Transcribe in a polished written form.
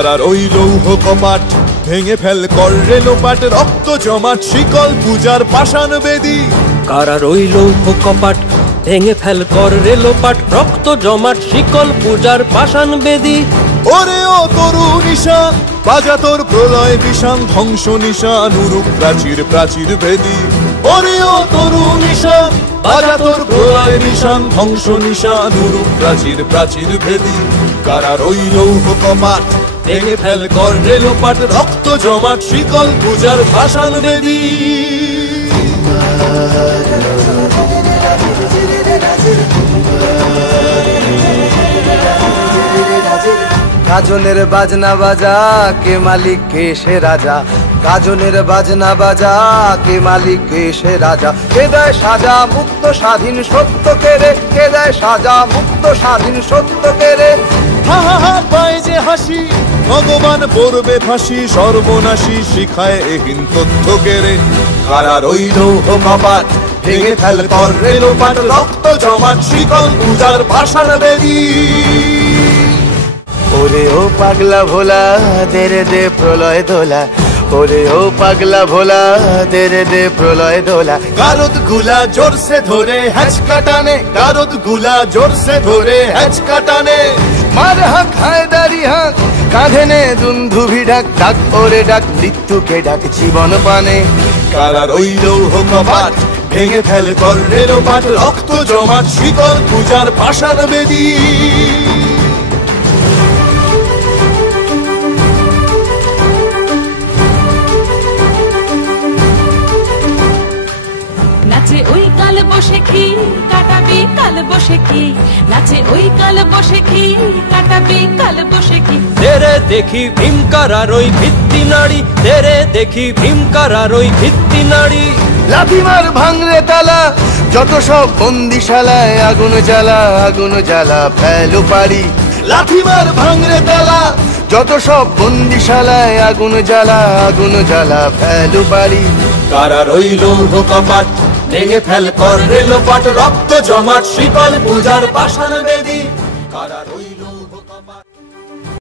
কারার ওই লৌহ কপাট ভেঙে ফেল কর রে লোপাট, রক্ত জমাট শিকল পূজার পাষাণ বেদী। কারার ওই লৌহ কপাট ভেঙে ফেল কর রে লোপাট, রক্ত জমাট শিকল পূজার পাষাণ বেদী। ওরে ও তরু নিশান বাজা তোর প্রলয় বিষান, ধ্বংস নিশান উরুক প্রাচীর প্রাচীর ভেদী। ওরে ও তরু নিশান বাজা তোর প্রলয় বিষান, ধ্বংস নিশান উরুক প্রাচীর প্রাচীর ভেদী। কারার ওই লৌহ কপাট ভেঙে ফেল কর রে লোপাট, রক্ত জমাট শিকল পূজার পাষাণ বেদী। গাজনের বাজনা বাজা কে মালিক কে সে রাজা, গাজনের বাজনা বাজা কে মালিক কে সে রাজা। কে দেয় সাজা মুক্ত স্বাধীন সত্য কেড়ে, কে দেয় সাজা মুক্ত স্বাধীন সত্য কেড়ে। হা হা হা পায় যে হাসি ভগবান পড়বে ফাঁসি, সর্বনাশী শিখায় এহীন তথ্য কেড়ে। কারার ওই লৌহ কপাট ভেঙে ফেল কর রে লোপাট, রক্ত জমাট শিকল পূজার পাষাণ বেদী। ওরে ও পাগলা ভোলা দে রে দে প্রলয় দোলা, ওরে ও পাগলা ভোলা দে রে দে প্রলয় দোলা। গারদ গুলা জোরসে ধরে হ্যাচকা টানে, গারদ গুলা জোরসে ধরে হ্যাচকা টানে। মার হাক হায়দারি হাক কাঁধে নে দুন্ধুভি ডাক, ডাক ওরে ডাক মৃত্যুকে ডাক জীবন পানে। কারার ওই লৌহ কপাট ভেঙে ফেল কর রে লোপাট, রক্ত জমাট শিকল পূজার পাষাণ বেদী। নাচে ওই কাল বসে কি কাটাবি কাল বসে কি, নাচে ওই কাল বসে কি কাটাবি কাল বসে কি। তেরে দেখি ভীমকারার ওই ভিত্তি নাড়ি, তেরে দেখি ভীমকারার ওই ভিত্তি নাড়ি। লাথিমার ভাঙরে তালা যত সব বন্দিশালায়, আগুন জ্বালা আগুন জ্বালা ফেলো পারি। লাথিমার ভাঙরে তালা যত সব বন্দিশালায়, আগুন জ্বালা আগুন জ্বালা ফেলো পারি। কারার ওই লৌহ কপাট ভেঙে ফেল কর রে লোপাট, রক্ত জমাট শিকল পূজার পাষাণ বেদী। কারার ওই